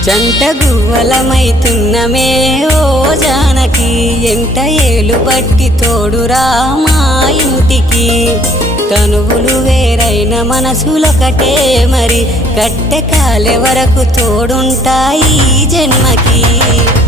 జంట గువ్వలమైతున్నమే ఓ జానకి ఎంట ఏలు బట్టి తోడురా మా ఇంటికి తనువులు వేరైన మనసులొకటే మరి కట్టె కాలే వరకు తోడుంటాయి జన్మకి